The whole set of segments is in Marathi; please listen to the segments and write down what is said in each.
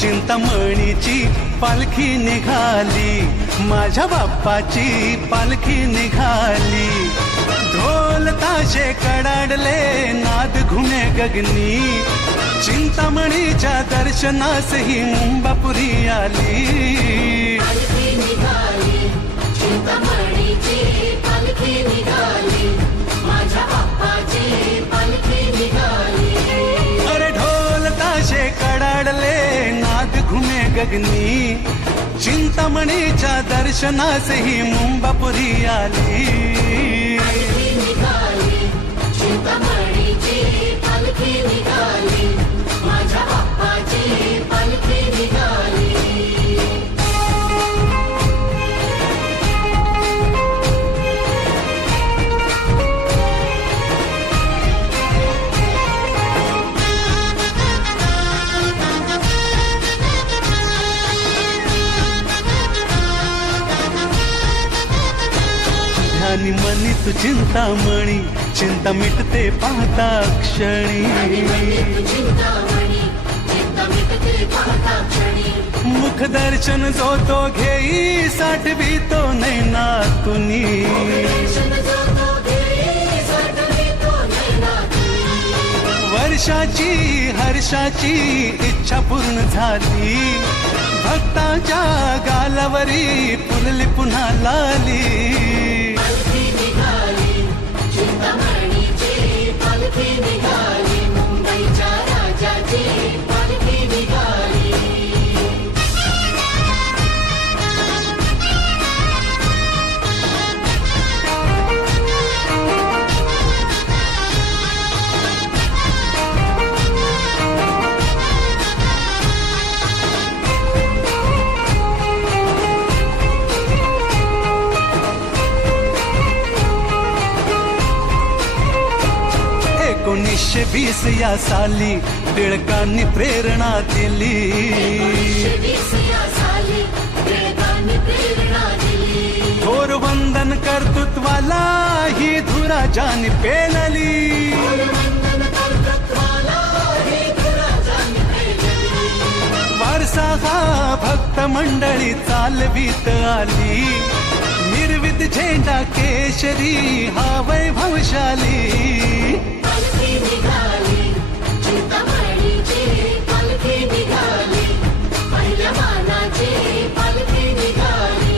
चिंतामणीची पालखी निघाली, माझ्या बाप्पाची पालखी निघाली। ढोल ताशे कडाडले, नाद घुमे गगनी, चिंतामणीच्या दर्शनास ही मुंबापुरी आली। पालखी निघाली, चिंतामणीची पालखी निघाली, माझ्या बाप्पाची पालखी निघाली। अरे ढोल ताशे कडाडले, नाद घुमे गगनी, चिंतामणीच्या दर्शनास ही मुंबापुरी आली। पालखी निघाली, चिंतामणीची पालखी निघाली, माझ्या बाप्पाची पालखी निघाली। ध्यानी मनी तू चिंतामणी, चिंता मिटते पाहता क्षणी। चिंतामणी, चिंता मिटते पाहता क्षणी। मुख दर्शन जो तो घेई, साठवी तो नैनातुनी। दर्शन जो तो घेई, साठवी तो नैनातुनी। वर्षाची हर्षाची इच्छा पूर्ण झाली, भक्ताच्या गालावरी फुलली पुन्हा लाली। पालखी निघाली, चिंतामणीची पालखी निघाली, मुंबईच्या राजाची पालखी निघाली। एकोणीसशे 20 या साली टिळकांनी प्रेरणा दिली। 1920 या साली टिळकांनी प्रेरणा दिली। थोर वंदन कर्तृत्वाला ही धुराजानी पेलली। वंदन कर्तृत्वाला ही धुराजानी पेलली। वारसा हा भक्त मंडळी चालवीत आली, निर्वित झेंडा केशरी हा वैभवशाली। पालखी निघाली, चिंतामणीची पालखी निघाली, पहिल्या मानाची पालखी निघाली।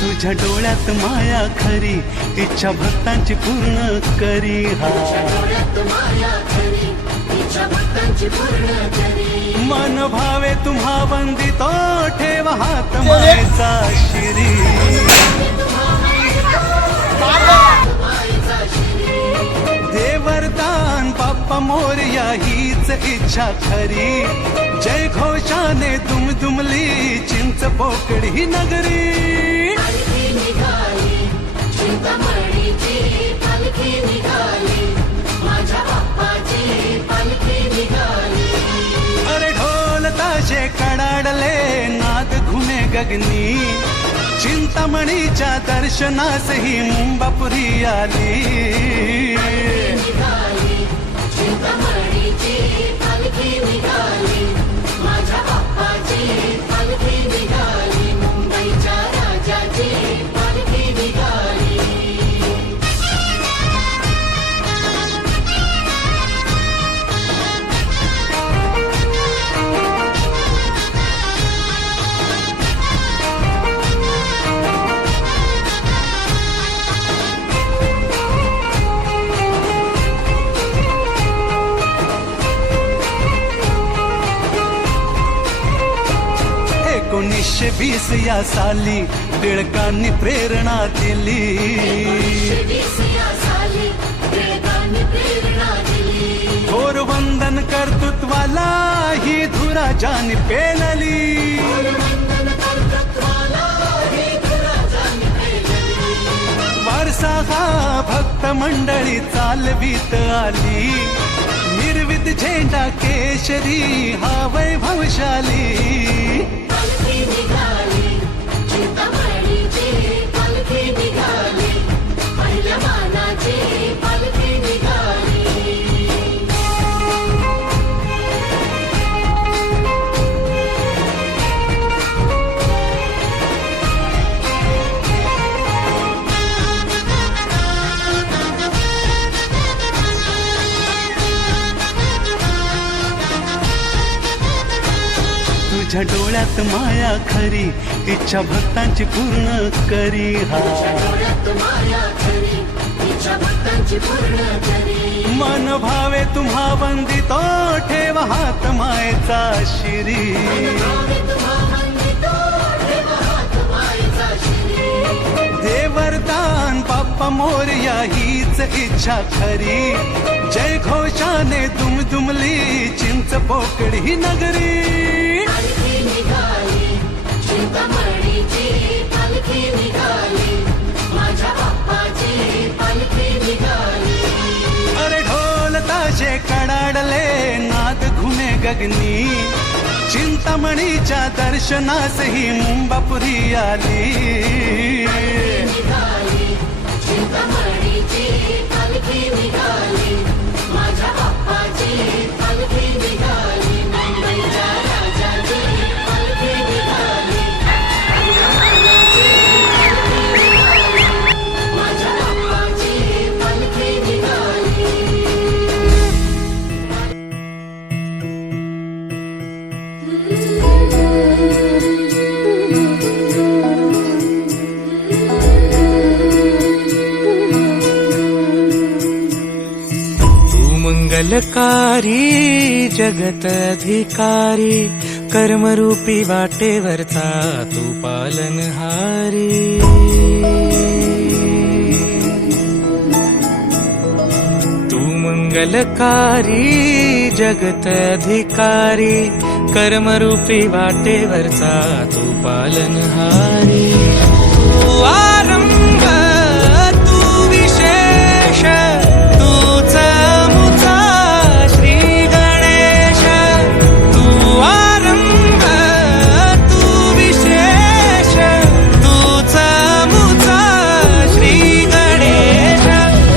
तुझ्या डोळ्यात माया खरी, इच्छा भक्तांची पूर्ण करी। डोळ्यात माया खरी, इच्छा भक्तांची पूर्ण करी। मन भावे तुम्हा वंदितो, ठेवा हात मायेचा शिरी। मायेचा शिरी। दे वरदान बाप्पा मोरया हीच इच्छा खरी। जय घोषाने दुमदुमली चिंच पोकळी नगरी। पालखी निघाली, चिंतामणीची पालखी निघाली, माझ्या बाप्पाची पालखी निघाली। अरे ढोल ताशे कडाडले, नाद घुमे गगनी, चिंतामणीच्या दर्शनास ही मुंबापुरी आली। निघाली, चिंतामणीची पालखी निघाली, माझ्या बाप्पाची पालखी निघाली, मुंबईच्या राजाची पालखी निघाली। एकोणीसशे 20 या साली टिळकांनी प्रेरणा दिली। 1920 या साली टिळकांनी प्रेरणा दिली। थोर वंदन कर्तृत्वाला ही धुराजानी पेलली। वंदन कर्तृत्वाला ही धुराजानी पेलली। उत्साहा भक्त मंडळी चालवीत आली, निर्वित झेंडा केशरी हा वैभवशाली. पालखी निघाली चिंतामणीची पालखी निघाली, पहिल्या मानाची पालखी निघाली. तुझ्या डोळ्यात माया खरी, इच्छा भक्तांची पूर्ण करी. हा डोळ्यात माया खरी, इच्छा भक्तांची पूर्ण करी. मन भावे तुम्हा वंदितो, ठेवा हात मायेचा शिरी. भावे तुम्हा वंदितो, ठेवा हात मायेचा शिरी. दे वरदान बाप्पा मोरया हीच इच्छा खरी. जय घोषाने दुमदुमली चिंच पोकळी नगरी. पालखी निघाली चिंतामणीची पालखी निघाली, माझ्या बाप्पाची पालखी निघाली. अरे ढोल ताशे कडाडले, नाद घुमे गगनी. चिंतामणीच्या दर्शनास ही मुंबापुरी आली. निघाली चिंतामणीची पालखी निघाली, माझ्या बाप्पाची पालखी निघाली. मुंबईच्या राजाची पालखी निघाली, माझ्या बाप्पाची पालखी निघाली. तू मंगलकारी जगत अधिकारी, कर्मरूपी वाटेवरचा तू पालनहारी. तू मंगलकारी जगत अधिकारी, कर्मरूपी वाटेवरचा तू पालनहारी. तू आरंभ तू विशेष, तूच मुचा श्री गणेश. तू आरंभ तू विशेष, तूच मुचा श्री गणेश.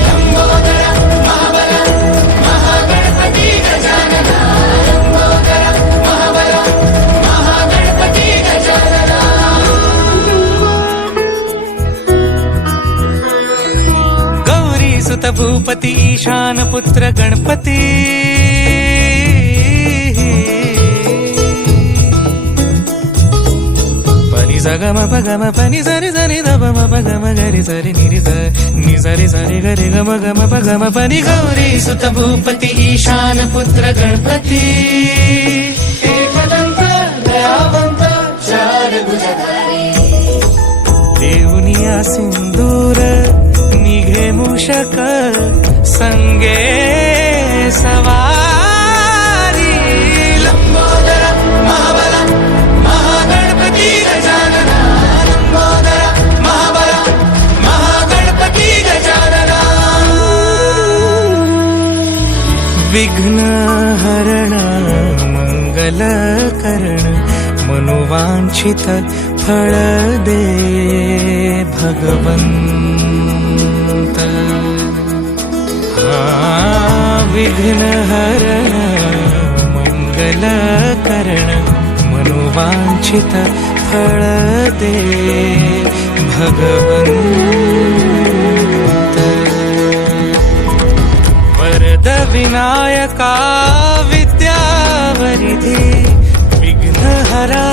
लंबोदर महाबल महागणपती गजानना, लंबोदर महाबल महागणपती गजानना. गौरी सुत भूपती ईशान पुत्र गणपती. पनी सगम पगम पनी सरी सरी दब म पगम गरी सरी निरी स नि सरी सरी गरी गम गम पगम पनी. गौरी सुत भूपती ईशान पुत्र गणपती. एकदंत दयावंत चार भुजधारी, देऊनिया सिंदूर निघे मूषक, संगे सवारी. लंबोदर महाबल महागणपती गजानना, लंबोदर महाबल महागणपती गजानना. विघ्न हरण मंगल करण, मनोवांछित फळ दे भगवंत. विघ्न हरण मंगल करण, मनोवांछित फळ दे भगवंत. वरद विनायका विद्यावरिधी, विघ्नहरा